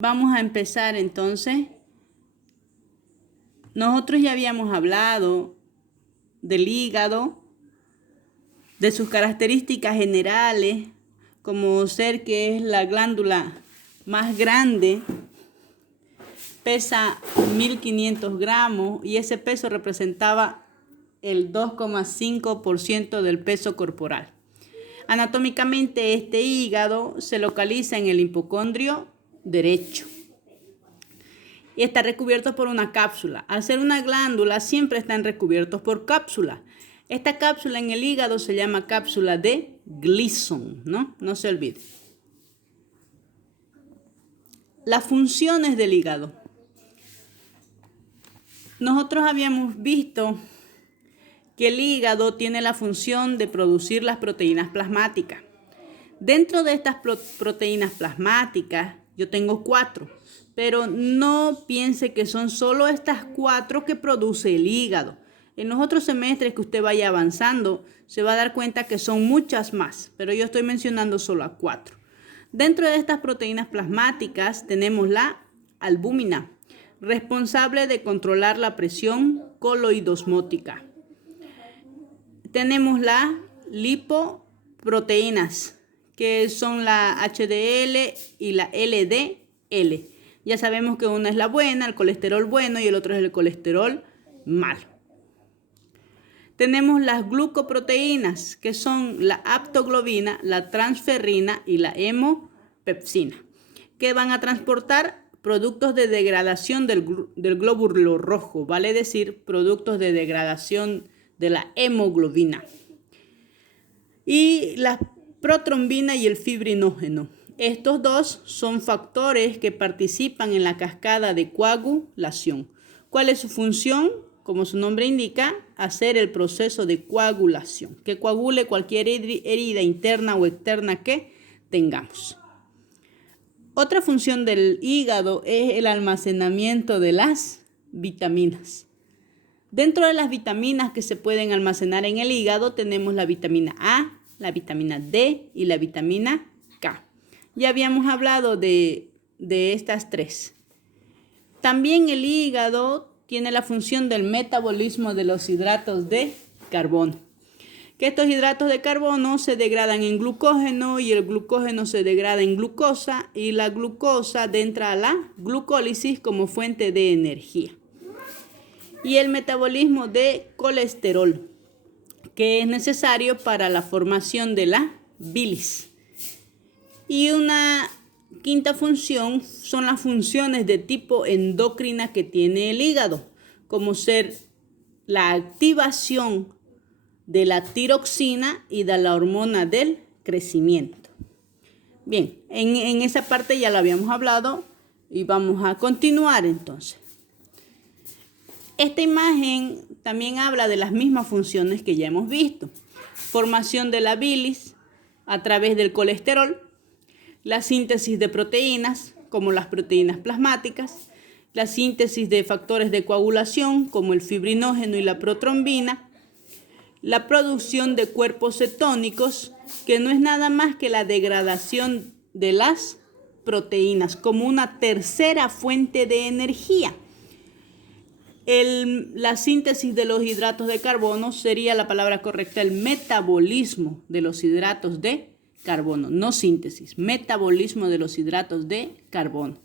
Vamos a empezar entonces. Nosotros ya habíamos hablado del hígado, de sus características generales, como ser que es la glándula más grande, pesa 1500 gramos y ese peso representaba el 2,5% del peso corporal. Anatómicamente, este hígado se localiza en el hipocondrio derecho y está recubierto por una cápsula. Al ser una glándula, siempre están recubiertos por cápsula. Esta cápsula en el hígado se llama cápsula de Gleason, no se olvide. Las funciones del hígado. Nosotros habíamos visto que el hígado tiene la función de producir las proteínas plasmáticas. Dentro de estas proteínas plasmáticas, yo tengo 4, pero no piense que son solo estas 4 que produce el hígado. En los otros semestres que usted vaya avanzando, se va a dar cuenta que son muchas más, pero yo estoy mencionando solo a 4. Dentro de estas proteínas plasmáticas tenemos la albúmina, responsable de controlar la presión coloidosmótica. Tenemos las lipoproteínas, que son la HDL y la LDL. Ya sabemos que una es la buena, el colesterol bueno, y el otro es el colesterol malo. Tenemos las glucoproteínas, que son la aptoglobina, la transferrina y la hemopepsina, que van a transportar productos de degradación del glóbulo rojo, vale decir, productos de degradación de la hemoglobina. Y la protrombina y el fibrinógeno. Estos dos son factores que participan en la cascada de coagulación. ¿Cuál es su función? Como su nombre indica, hacer el proceso de coagulación, que coagule cualquier herida interna o externa que tengamos. Otra función del hígado es el almacenamiento de las vitaminas. Dentro de las vitaminas que se pueden almacenar en el hígado tenemos la vitamina A, la vitamina D y la vitamina K. Ya habíamos hablado de estas 3. También el hígado tiene la función del metabolismo de los hidratos de carbono. Que estos hidratos de carbono se degradan en glucógeno y el glucógeno se degrada en glucosa y la glucosa entra a la glucólisis como fuente de energía. Y el metabolismo de colesterol, que es necesario para la formación de la bilis. Y una quinta función son las funciones de tipo endocrina que tiene el hígado, como ser la activación de la tiroxina y de la hormona del crecimiento. Bien, en esa parte ya lo habíamos hablado y vamos a continuar entonces. Esta imagen también habla de las mismas funciones que ya hemos visto. Formación de la bilis a través del colesterol, la síntesis de proteínas, como las proteínas plasmáticas, la síntesis de factores de coagulación, como el fibrinógeno y la protrombina, la producción de cuerpos cetónicos, que no es nada más que la degradación de las proteínas, como una tercera fuente de energía. La síntesis de los hidratos de carbono sería la palabra correcta, el metabolismo de los hidratos de carbono, no síntesis, metabolismo de los hidratos de carbono.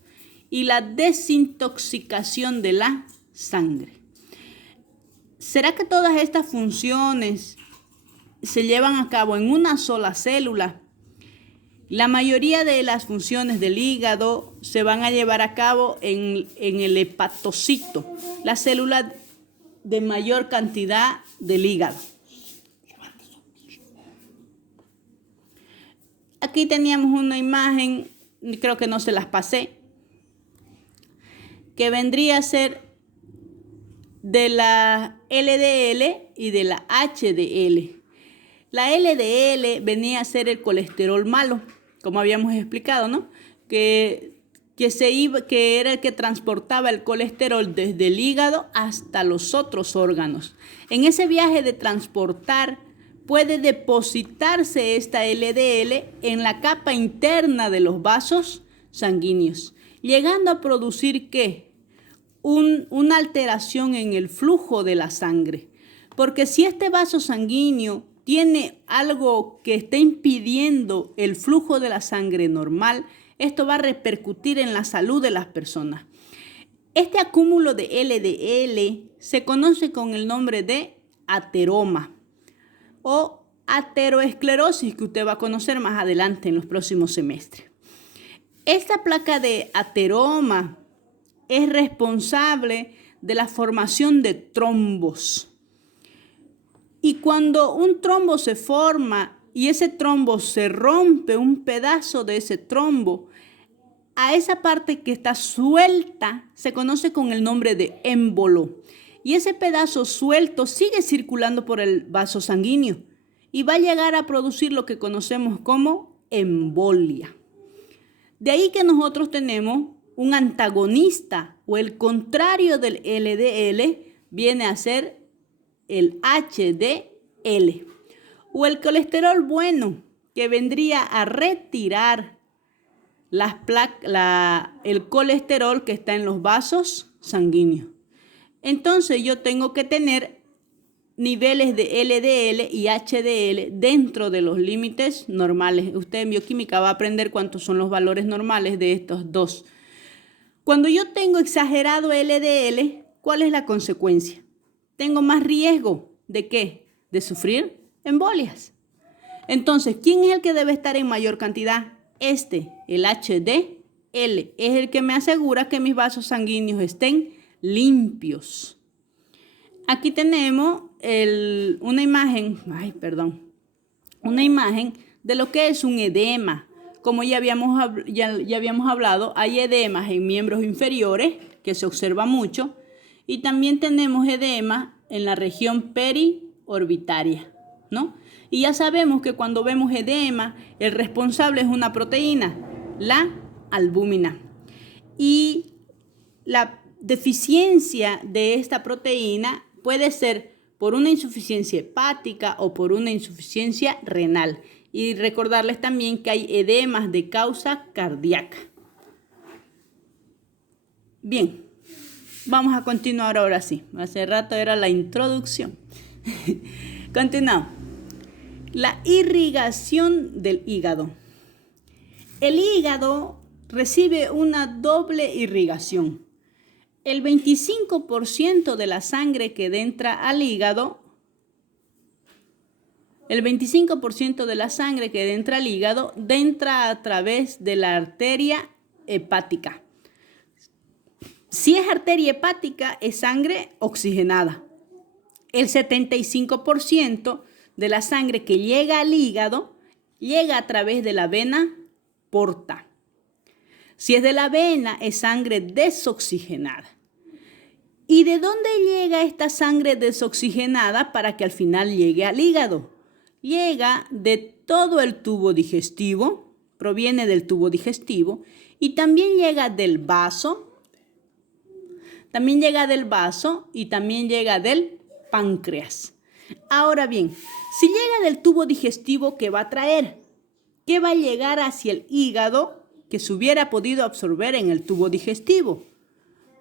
Y la desintoxicación de la sangre. ¿Será que todas estas funciones se llevan a cabo en una sola célula? La mayoría de las funciones del hígado se van a llevar a cabo en el hepatocito, la célula de mayor cantidad del hígado. Aquí teníamos una imagen, creo que no se las pasé, que vendría a ser de la LDL y de la HDL. La LDL venía a ser el colesterol malo, como habíamos explicado, ¿no? Que era el que transportaba el colesterol desde el hígado hasta los otros órganos. En ese viaje de transportar puede depositarse esta LDL en la capa interna de los vasos sanguíneos llegando a producir ¿qué? Una alteración en el flujo de la sangre. Porque si este vaso sanguíneo tiene algo que está impidiendo el flujo de la sangre normal, esto va a repercutir en la salud de las personas. Este acúmulo de LDL se conoce con el nombre de ateroma o ateroesclerosis, que usted va a conocer más adelante en los próximos semestres. Esta placa de ateroma es responsable de la formación de trombos. Y cuando un trombo se forma y ese trombo se rompe, un pedazo de ese trombo, a esa parte que está suelta se conoce con el nombre de émbolo. Y ese pedazo suelto sigue circulando por el vaso sanguíneo y va a llegar a producir lo que conocemos como embolia. De ahí que nosotros tenemos un antagonista o el contrario del LDL viene a ser el HDL o el colesterol bueno, que vendría a retirar el colesterol que está en los vasos sanguíneos. Entonces yo tengo que tener niveles de LDL y HDL dentro de los límites normales. Usted en bioquímica va a aprender cuántos son los valores normales de estos dos. Cuando yo tengo exagerado LDL, ¿cuál es la consecuencia? Tengo más riesgo ¿de qué? De sufrir embolias. Entonces, ¿quién es el que debe estar en mayor cantidad? El HDL, es el que me asegura que mis vasos sanguíneos estén limpios. Aquí tenemos una imagen de lo que es un edema. Como ya habíamos hablado, hay edemas en miembros inferiores, que se observa mucho, y también tenemos edema en la región periorbitaria, ¿no? Y ya sabemos que cuando vemos edema, el responsable es una proteína, la albúmina. Y la deficiencia de esta proteína puede ser por una insuficiencia hepática o por una insuficiencia renal. Y recordarles también que hay edemas de causa cardíaca. Bien, vamos a continuar ahora sí. Hace rato era la introducción. Continuamos. La irrigación del hígado. El hígado recibe una doble irrigación. El 25% de la sangre que entra al hígado, entra a través de la arteria hepática. Si es arteria hepática, es sangre oxigenada. El 75% de la sangre que llega al hígado llega a través de la vena porta. Si es de la vena, es sangre desoxigenada. ¿Y de dónde llega esta sangre desoxigenada para que al final llegue al hígado? Llega de todo el tubo digestivo, proviene del tubo digestivo, y también llega del vaso, y también llega del páncreas. Ahora bien, si llega del tubo digestivo, ¿qué va a traer? ¿Qué va a llegar hacia el hígado que se hubiera podido absorber en el tubo digestivo?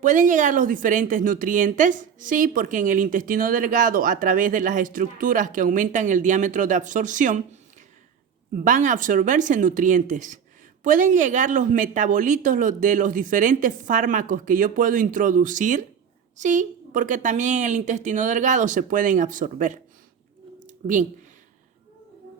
¿Pueden llegar los diferentes nutrientes? Sí, porque en el intestino delgado, a través de las estructuras que aumentan el diámetro de absorción, van a absorberse nutrientes. ¿Pueden llegar los metabolitos de los diferentes fármacos que yo puedo introducir? Sí, porque también en el intestino delgado se pueden absorber. Bien,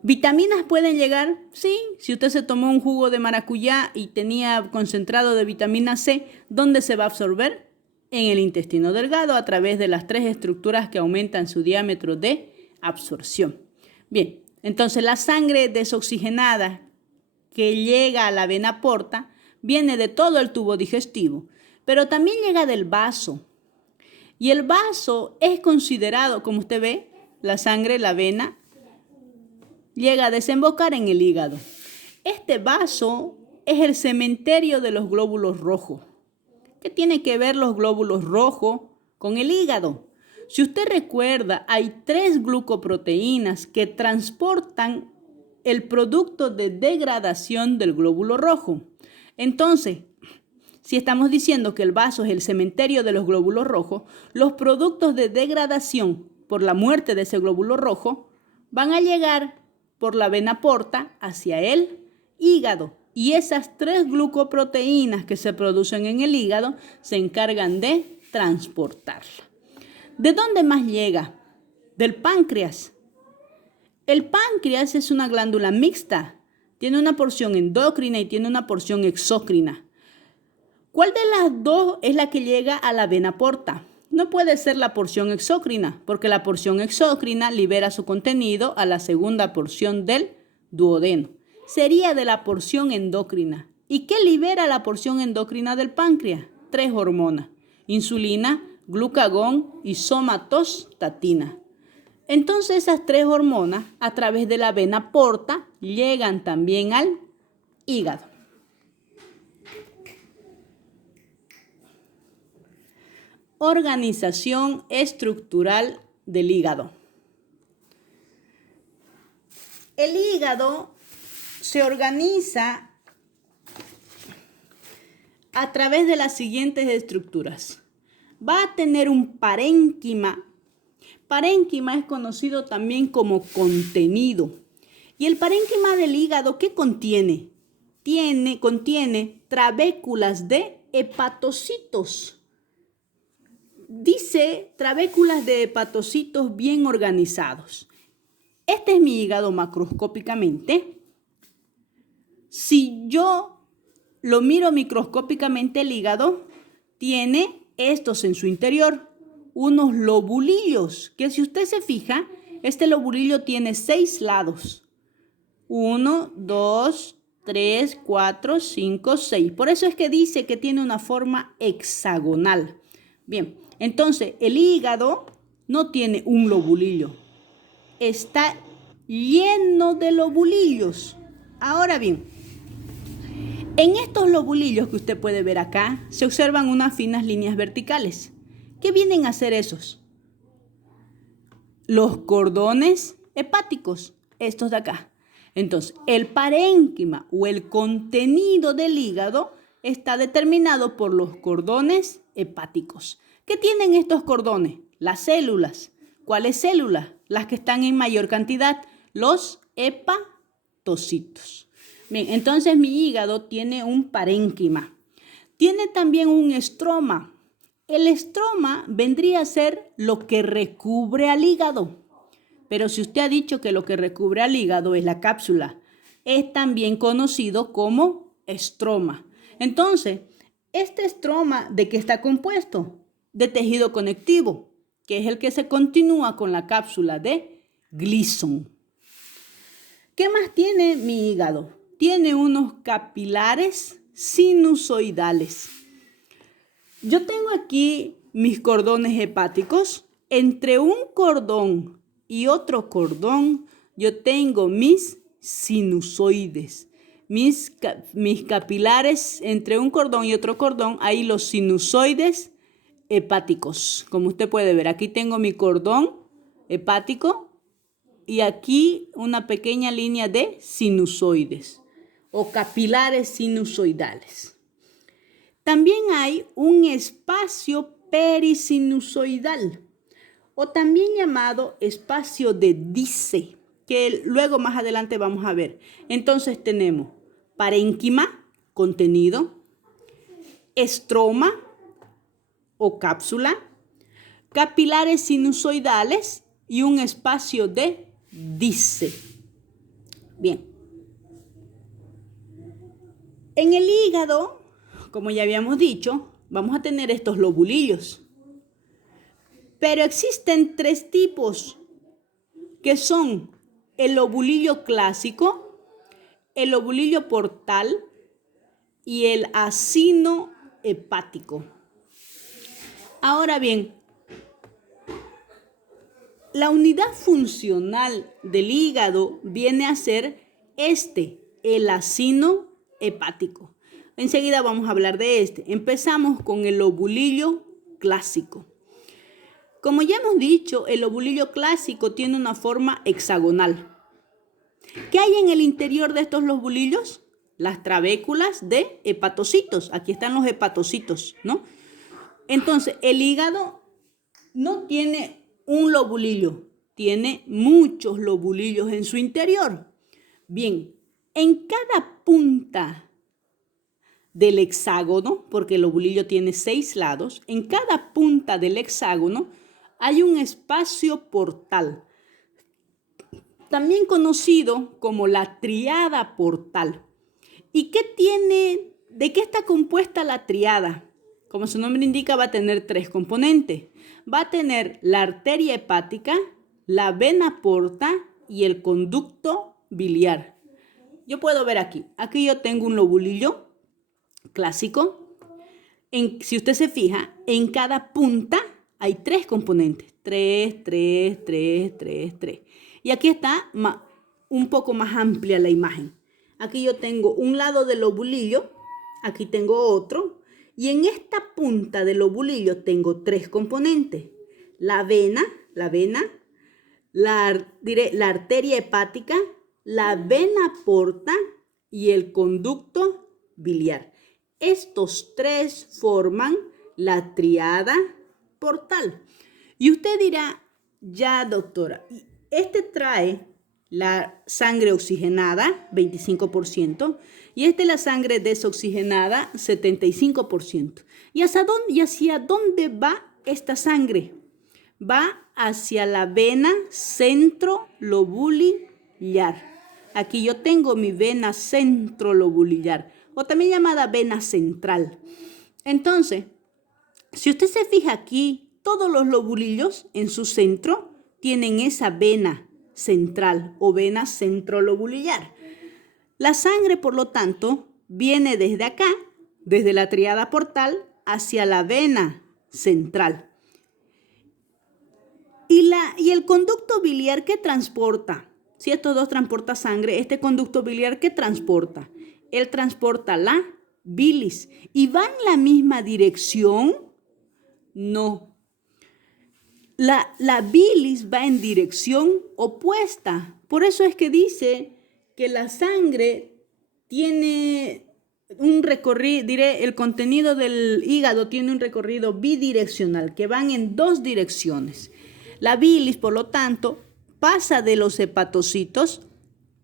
¿vitaminas pueden llegar? Sí, si usted se tomó un jugo de maracuyá y tenía concentrado de vitamina C, ¿dónde se va a absorber? En el intestino delgado a través de las 3 estructuras que aumentan su diámetro de absorción. Bien, entonces la sangre desoxigenada que llega a la vena porta viene de todo el tubo digestivo, pero también llega del vaso. Y el vaso es considerado, como usted ve, la sangre, la vena, llega a desembocar en el hígado. Este vaso es el cementerio de los glóbulos rojos. ¿Qué tiene que ver los glóbulos rojos con el hígado? Si usted recuerda, hay 3 glucoproteínas que transportan el producto de degradación del glóbulo rojo. Entonces, Si estamos diciendo que el vaso es el cementerio de los glóbulos rojos, los productos de degradación por la muerte de ese glóbulo rojo van a llegar por la vena porta hacia el hígado. Y esas 3 glucoproteínas que se producen en el hígado se encargan de transportarla. ¿De dónde más llega? Del páncreas. El páncreas es una glándula mixta. Tiene una porción endocrina y tiene una porción exócrina. ¿Cuál de las dos es la que llega a la vena porta? No puede ser la porción exócrina, porque la porción exócrina libera su contenido a la segunda porción del duodeno. Sería de la porción endocrina. ¿Y qué libera la porción endocrina del páncreas? 3 hormonas: insulina, glucagón y somatostatina. Entonces esas 3 hormonas a través de la vena porta llegan también al hígado. Organización estructural del hígado. El hígado se organiza a través de las siguientes estructuras. Va a tener un parénquima. Parénquima es conocido también como contenido. ¿Y el parénquima del hígado qué contiene? Contiene trabéculas de hepatocitos. Dice trabéculas de hepatocitos bien organizados. Este es mi hígado macroscópicamente. Si yo lo miro microscópicamente, el hígado tiene estos en su interior, unos lobulillos, que si usted se fija, este lobulillo tiene 6 lados. 1, 2, 3, 4, 5, 6. Por eso es que dice que tiene una forma hexagonal. Bien, entonces el hígado no tiene un lobulillo. Está lleno de lobulillos. Ahora bien, en estos lobulillos que usted puede ver acá, se observan unas finas líneas verticales. ¿Qué vienen a hacer esos? Los cordones hepáticos, estos de acá. Entonces, el parénquima o el contenido del hígado está determinado por los cordones hepáticos. ¿Qué tienen estos cordones? Las células. ¿Cuáles células? Las que están en mayor cantidad, los hepatocitos. Bien, entonces mi hígado tiene un parénquima. Tiene también un estroma. El estroma vendría a ser lo que recubre al hígado. Pero si usted ha dicho que lo que recubre al hígado es la cápsula, es también conocido como estroma. Entonces, este estroma, ¿de qué está compuesto? De tejido conectivo, que es el que se continúa con la cápsula de Gleason. ¿Qué más tiene mi hígado? Tiene unos capilares sinusoidales. Yo tengo aquí mis cordones hepáticos. Entre un cordón y otro cordón, yo tengo mis sinusoides. Mis capilares, entre un cordón y otro cordón, hay los sinusoides hepáticos. Como usted puede ver, aquí tengo mi cordón hepático y aquí una pequeña línea de sinusoides o capilares sinusoidales. También hay un espacio perisinusoidal o también llamado espacio de Dice, que luego más adelante vamos a ver. Entonces tenemos parénquima, contenido, estroma o cápsula, capilares sinusoidales y un espacio de Dice. Bien. En el hígado, como ya habíamos dicho, vamos a tener estos lobulillos. Pero existen 3 tipos, que son el lobulillo clásico, el lobulillo portal y el acino hepático. Ahora bien, la unidad funcional del hígado viene a ser el acino hepático. Enseguida vamos a hablar de este. Empezamos con el lobulillo clásico. Como ya hemos dicho, el lobulillo clásico tiene una forma hexagonal. ¿Qué hay en el interior de estos lobulillos? las trabéculas de hepatocitos. Aquí están los hepatocitos, ¿no? Entonces, el hígado no tiene un lobulillo, tiene muchos lobulillos en su interior. Bien, en cada punta del hexágono, porque el lobulillo tiene 6 lados, en cada punta del hexágono hay un espacio portal, también conocido como la tríada portal. ¿Y de qué está compuesta la tríada? Como su nombre indica, va a tener 3 componentes. Va a tener la arteria hepática, la vena porta y el conducto biliar. Yo puedo ver aquí yo tengo un lobulillo clásico. Si usted se fija, en cada punta hay 3 componentes. 3, 3, 3, 3, 3. Y aquí está un poco más amplia la imagen. Aquí yo tengo un lado del lobulillo, aquí tengo otro. Y en esta punta del lobulillo tengo 3 componentes. La vena, la arteria hepática, la vena porta y el conducto biliar. Estos 3 forman la tríada portal. Y usted dirá, ya doctora, este trae la sangre oxigenada, 25%, y la sangre desoxigenada, 75%. ¿Y hacia dónde va esta sangre? Va hacia la vena centrolobulillar. Aquí yo tengo mi vena centrolobulillar, o también llamada vena central. Entonces, si usted se fija aquí, todos los lobulillos en su centro tienen esa vena central o vena centrolobulillar. La sangre, por lo tanto, viene desde acá, desde la tríada portal, hacia la vena central. ¿Y el conducto biliar qué transporta? Si estos dos transportan sangre, este conducto biliar ¿qué transporta? Él transporta la bilis. ¿Y va en la misma dirección? No. La bilis va en dirección opuesta. Por eso es que dice que la sangre tiene un recorrido, el contenido del hígado tiene un recorrido bidireccional, que van en 2 direcciones. La bilis, por lo tanto, pasa de los hepatocitos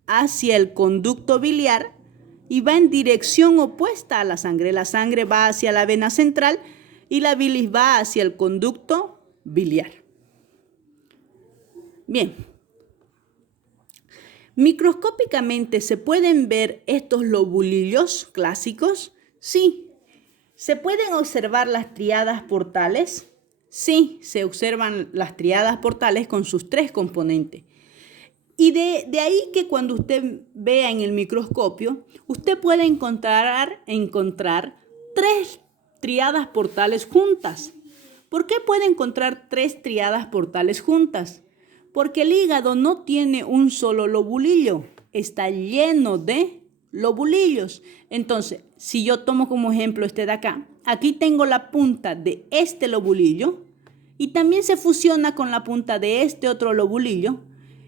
hacia el conducto biliar y va en dirección opuesta a la sangre. La sangre va hacia la vena central y la bilis va hacia el conducto biliar. Bien. Microscópicamente, ¿se pueden ver estos lobulillos clásicos? Sí. ¿Se pueden observar las tríadas portales? Sí, se observan las tríadas portales con sus 3 componentes. Y de ahí que cuando usted vea en el microscopio, usted puede encontrar 3 tríadas portales juntas. ¿Por qué puede encontrar 3 tríadas portales juntas? Porque el hígado no tiene un solo lobulillo, está lleno de lobulillos. Entonces, si yo tomo como ejemplo este de acá, aquí tengo la punta de este lobulillo y también se fusiona con la punta de este otro lobulillo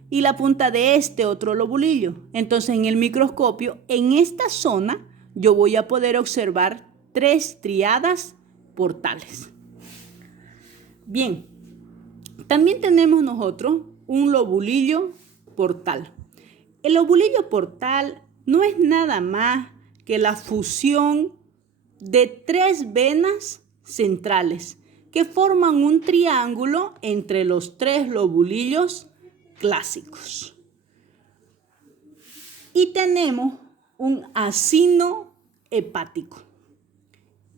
y la punta de este otro lobulillo. Entonces, en el microscopio, en esta zona, yo voy a poder observar 3 tríadas portales. Bien, también tenemos nosotros un lobulillo portal. El lobulillo portal no es nada más que la fusión de 3 venas centrales que forman un triángulo entre los 3 lobulillos clásicos. Y tenemos un acino hepático.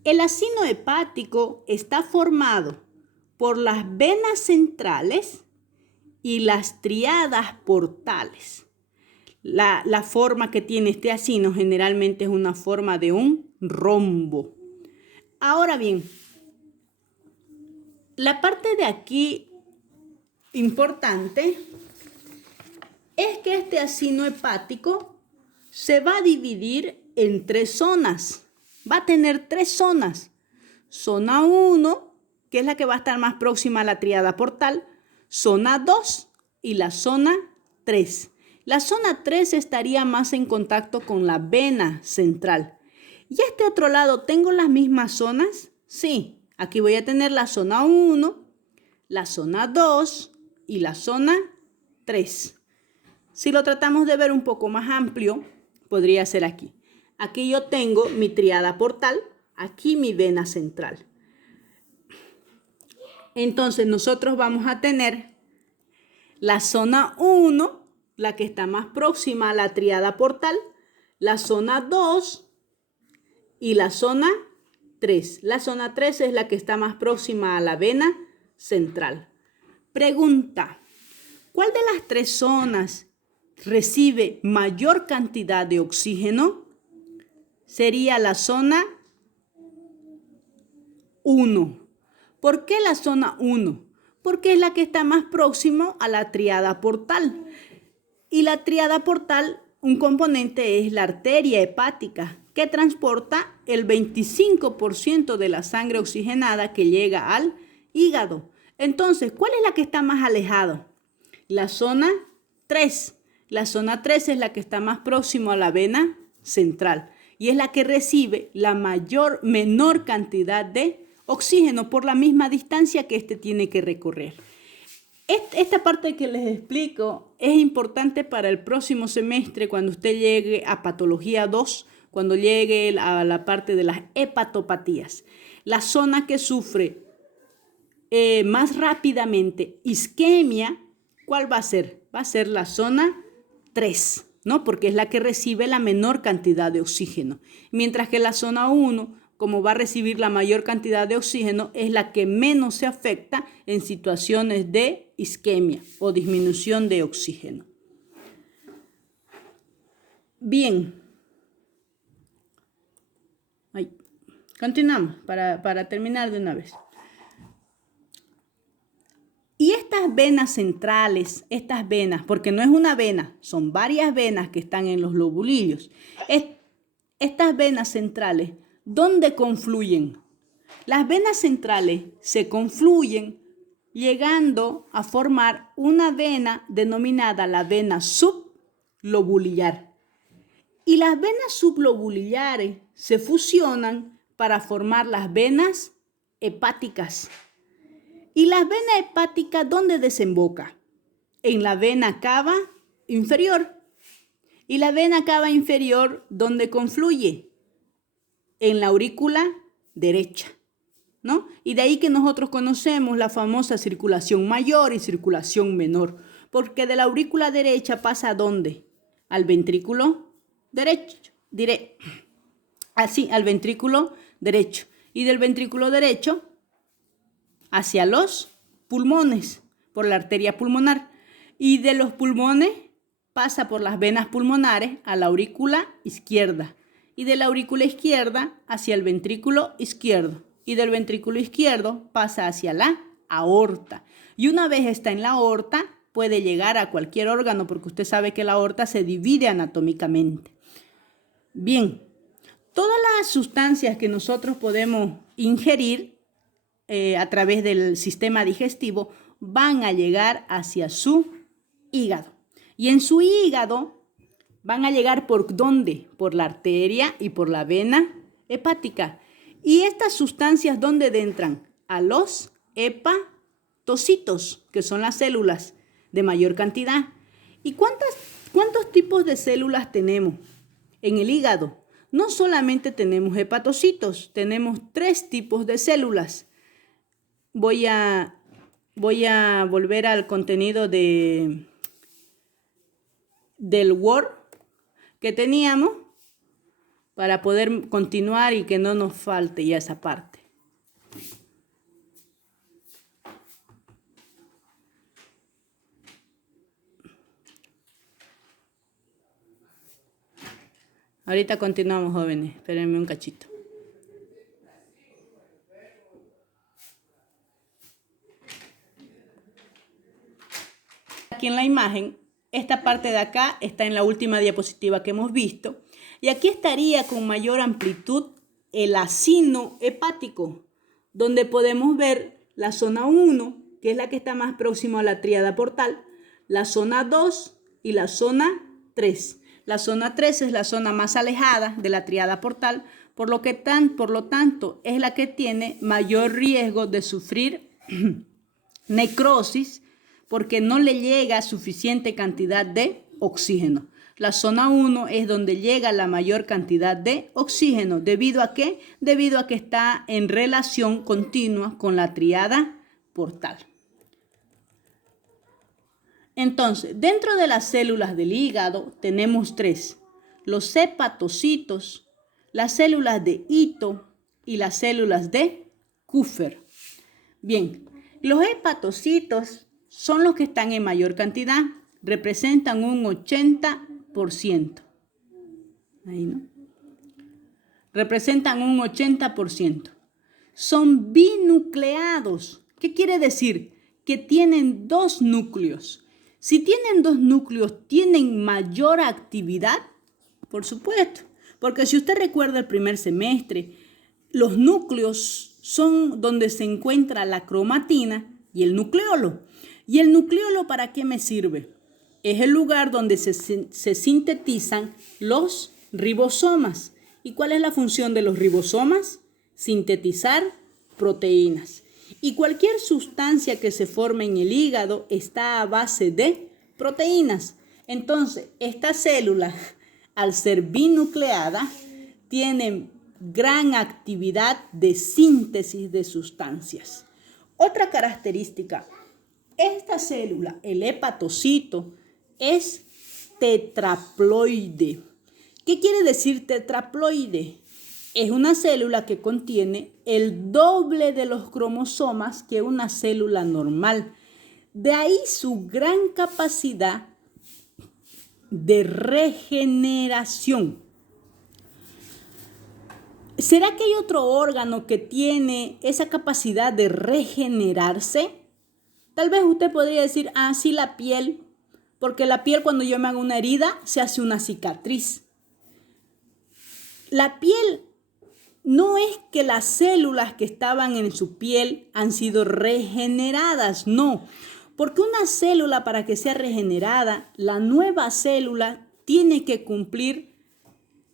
El acino hepático está formado por las venas centrales y las tríadas portales. La forma que tiene este acino generalmente es una forma de un rombo. Ahora bien, la parte de aquí importante es que este acino hepático se va a dividir en 3 zonas. Va a tener 3 zonas. Zona 1, que es la que va a estar más próxima a la tríada portal. Zona 2 y la zona 3, La zona 3 estaría más en contacto con la vena central. ¿Y a este otro lado tengo las mismas zonas? Sí, aquí voy a tener la zona 1, la zona 2 y la zona 3. Si lo tratamos de ver un poco más amplio, podría ser aquí. Aquí yo tengo mi tríada portal, aquí mi vena central. Entonces nosotros vamos a tener la zona 1, la que está más próxima a la tríada portal, la zona 2 y la zona 3. La zona 3 es la que está más próxima a la vena central. Pregunta, ¿cuál de las tres zonas recibe mayor cantidad de oxígeno? Sería la zona 1. ¿Por qué la zona 1? Porque es la que está más próximo a la tríada portal. Y la tríada portal, un componente es la arteria hepática, que transporta el 25% de la sangre oxigenada que llega al hígado. Entonces, ¿cuál es la que está más alejada? La zona 3. La zona 3 es la que está más próximo a la vena central y es la que recibe la menor cantidad de oxígeno por la misma distancia que éste tiene que recorrer. Esta parte que les explico es importante para el próximo semestre cuando usted llegue a patología 2, cuando llegue a la parte de las hepatopatías. La zona que sufre más rápidamente isquemia, ¿cuál va a ser? Va a ser la zona 3, ¿no? Porque es la que recibe la menor cantidad de oxígeno. Mientras que la zona 1, como va a recibir la mayor cantidad de oxígeno, es la que menos se afecta en situaciones de isquemia o disminución de oxígeno. Bien. Continuamos para terminar de una vez. Y estas venas centrales, estas venas, porque no es una vena, son varias venas que están en los lobulillos. Estas venas centrales, ¿dónde confluyen? Las venas centrales se confluyen llegando a formar una vena denominada la vena sublobular. Y las venas sublobulillares se fusionan para formar las venas hepáticas. ¿Y la vena hepática dónde desemboca? En la vena cava inferior. ¿Y la vena cava inferior dónde confluye? En la aurícula derecha, ¿no? Y de ahí que nosotros conocemos la famosa circulación mayor y circulación menor, porque de la aurícula derecha pasa ¿a dónde? Al ventrículo derecho, al ventrículo derecho. Y del ventrículo derecho hacia los pulmones, por la arteria pulmonar. Y de los pulmones pasa por las venas pulmonares a la aurícula izquierda. Y de la aurícula izquierda hacia el ventrículo izquierdo. Y del ventrículo izquierdo pasa hacia la aorta. Y una vez está en la aorta, puede llegar a cualquier órgano, porque usted sabe que la aorta se divide anatómicamente. Bien, todas las sustancias que nosotros podemos ingerir a través del sistema digestivo van a llegar hacia su hígado. Y en su hígado van a llegar ¿por dónde? Por la arteria y por la vena hepática. ¿Y estas sustancias dónde entran? A los hepatocitos, que son las células de mayor cantidad. ¿Y cuántos tipos de células tenemos en el hígado? No solamente tenemos hepatocitos, tenemos 3 tipos de células. Voy a volver al contenido del Word que teníamos para poder continuar y que no nos falte ya esa parte. Ahorita continuamos, jóvenes. Espérenme un cachito. Aquí en la imagen, esta parte de acá está en la última diapositiva que hemos visto. Y aquí estaría con mayor amplitud el acino hepático, donde podemos ver la zona 1, que es la que está más próxima a la tríada portal, la zona 2, y la zona 3. La zona 3 es la zona más alejada de la tríada portal, por lo tanto, es la que tiene mayor riesgo de sufrir necrosis porque no le llega suficiente cantidad de oxígeno. La zona 1 es donde llega la mayor cantidad de oxígeno. ¿Debido a qué? Debido a que está en relación continua con la tríada portal. Entonces, dentro de las células del hígado tenemos 3. Los hepatocitos, las células de Ito y las células de Kupffer. Bien, los hepatocitos son los que están en mayor cantidad, representan un 80%. Ahí, ¿no? Representan un 80%. Son binucleados. ¿Qué quiere decir? Que tienen 2 núcleos. Si tienen 2 núcleos, ¿tienen mayor actividad? Por supuesto, porque si usted recuerda el primer semestre, los núcleos son donde se encuentra la cromatina y el nucleolo. ¿Y el nucleolo para qué me sirve? Es el lugar donde se sintetizan los ribosomas. ¿Y cuál es la función de los ribosomas? Sintetizar proteínas. Y cualquier sustancia que se forme en el hígado está a base de proteínas. Entonces, esta célula, al ser binucleada, tiene gran actividad de síntesis de sustancias. Otra característica, esta célula, el hepatocito, es tetraploide. ¿Qué quiere decir tetraploide? Es una célula que contiene el doble de los cromosomas que una célula normal. De ahí su gran capacidad de regeneración. ¿Será que hay otro órgano que tiene esa capacidad de regenerarse? Tal vez usted podría decir, sí, la piel, porque la piel cuando yo me hago una herida se hace una cicatriz. La piel no es que las células que estaban en su piel han sido regeneradas, no. Porque una célula, para que sea regenerada, la nueva célula tiene que cumplir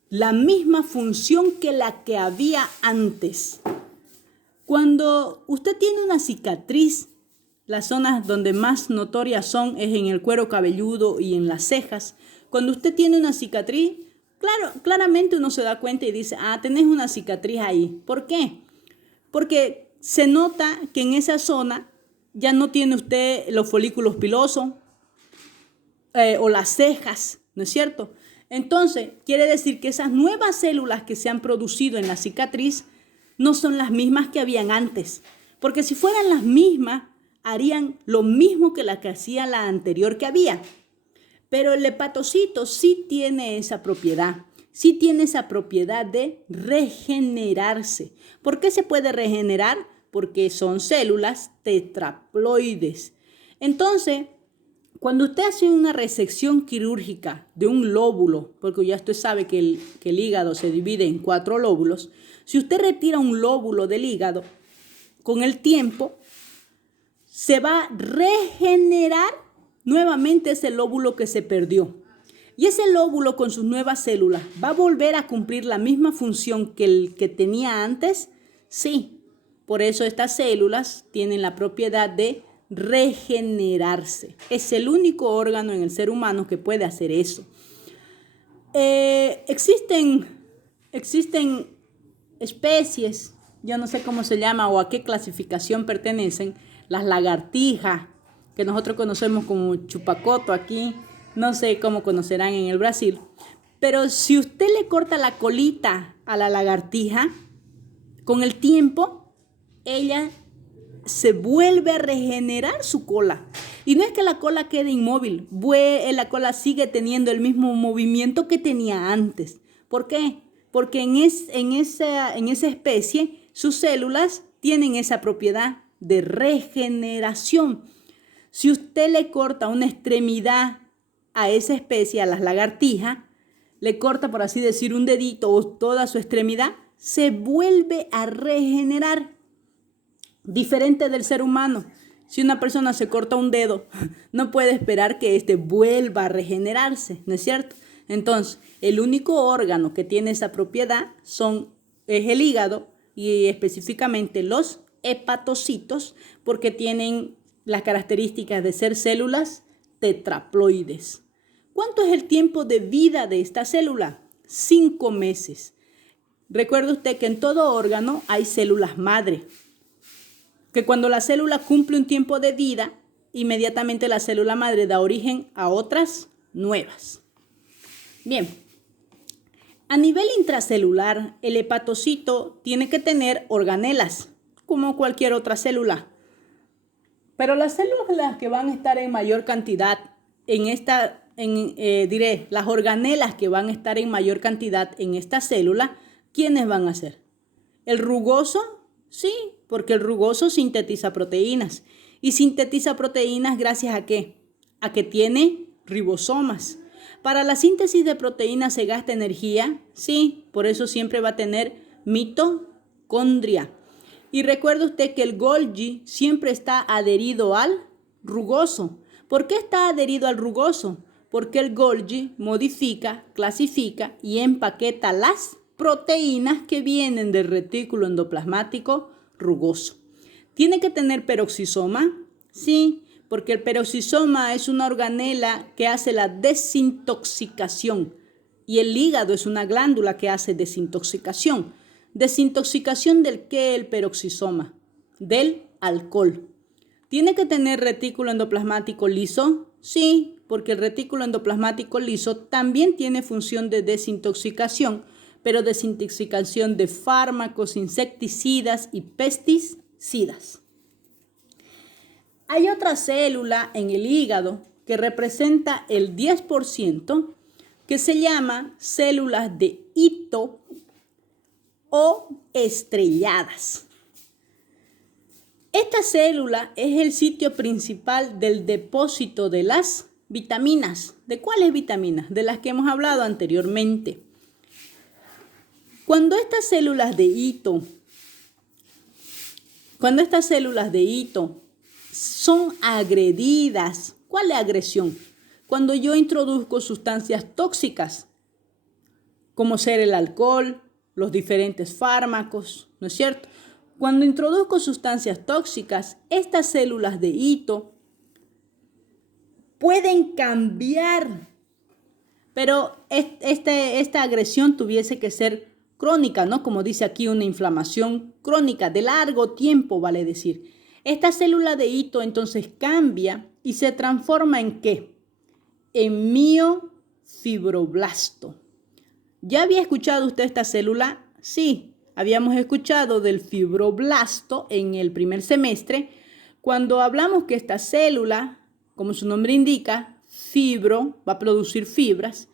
la misma función que la que había antes. Cuando usted tiene una cicatriz, las zonas donde más notorias son es en el cuero cabelludo y en las cejas. Cuando usted tiene una cicatriz, claramente uno se da cuenta y dice, tenés una cicatriz ahí. ¿Por qué? Porque se nota que en esa zona ya no tiene usted los folículos pilosos o las cejas, ¿no es cierto? Entonces, quiere decir que esas nuevas células que se han producido en la cicatriz no son las mismas que habían antes. Porque si fueran las mismas, harían lo mismo que la que hacía la anterior que había. Pero el hepatocito sí tiene esa propiedad. Sí tiene esa propiedad de regenerarse. ¿Por qué se puede regenerar? Porque son células tetraploides. Entonces, cuando usted hace una resección quirúrgica de un lóbulo, porque ya usted sabe que el hígado se divide en 4 lóbulos, si usted retira un lóbulo del hígado, con el tiempo se va a regenerar nuevamente ese lóbulo que se perdió. Y ese lóbulo con sus nuevas células va a volver a cumplir la misma función que el que tenía antes. Sí, por eso estas células tienen la propiedad de regenerarse. Es el único órgano en el ser humano que puede hacer eso. Existen especies, yo no sé cómo se llama o a qué clasificación pertenecen, las lagartijas, que nosotros conocemos como chupacoto aquí, no sé cómo conocerán en el Brasil, pero si usted le corta la colita a la lagartija, con el tiempo, ella se vuelve a regenerar su cola. Y no es que la cola quede inmóvil, la cola sigue teniendo el mismo movimiento que tenía antes. ¿Por qué? Porque en esa especie sus células tienen esa propiedad de regeneración. Si usted le corta una extremidad a esa especie, a las lagartijas, le corta, por así decir, un dedito o toda su extremidad, se vuelve a regenerar. Diferente del ser humano, Si una persona se corta un dedo, no puede esperar que éste vuelva a regenerarse, ¿no es cierto? Entonces, el único órgano que tiene esa propiedad es el hígado y específicamente los hepatocitos, porque tienen las características de ser células tetraploides. ¿Cuánto es el tiempo de vida de esta célula? 5 meses. Recuerde usted que en todo órgano hay células madre, que cuando la célula cumple un tiempo de vida, inmediatamente la célula madre da origen a otras nuevas. Bien, a nivel intracelular, el hepatocito tiene que tener organelas, como cualquier otra célula. Pero las células que van a estar en mayor cantidad las organelas que van a estar en mayor cantidad en esta célula, ¿quiénes van a ser? ¿El rugoso? Sí, porque el rugoso sintetiza proteínas. ¿Y sintetiza proteínas gracias a qué? A que tiene ribosomas. ¿Para la síntesis de proteínas se gasta energía? Sí, por eso siempre va a tener mitocondria. Y recuerde usted que el Golgi siempre está adherido al rugoso. ¿Por qué está adherido al rugoso? Porque el Golgi modifica, clasifica y empaqueta las proteínas que vienen del retículo endoplasmático rugoso. ¿Tiene que tener peroxisoma? Sí, porque el peroxisoma es una organela que hace la desintoxicación y el hígado es una glándula que hace desintoxicación. ¿Desintoxicación del qué? El peroxisoma, del alcohol. ¿Tiene que tener retículo endoplasmático liso? Sí, porque el retículo endoplasmático liso también tiene función de desintoxicación, pero desintoxicación de fármacos, insecticidas y pesticidas. Hay otra célula en el hígado que representa el 10% que se llama células de Ito o estrelladas. Esta célula es el sitio principal del depósito de las vitaminas. ¿De cuáles vitaminas? De las que hemos hablado anteriormente. Cuando estas células de Ito son agredidas, ¿cuál es agresión? Cuando yo introduzco sustancias tóxicas, como ser el alcohol, los diferentes fármacos, ¿no es cierto? Cuando introduzco sustancias tóxicas, estas células de Ito pueden cambiar, pero esta agresión tuviese que ser crónica, ¿no? Como dice aquí, una inflamación crónica de largo tiempo, vale decir. Esta célula de Ito entonces cambia y se transforma ¿en qué? En miofibroblasto. ¿Ya había escuchado usted esta célula? Sí, habíamos escuchado del fibroblasto en el primer semestre, cuando hablamos que esta célula, como su nombre indica, va a producir fibras,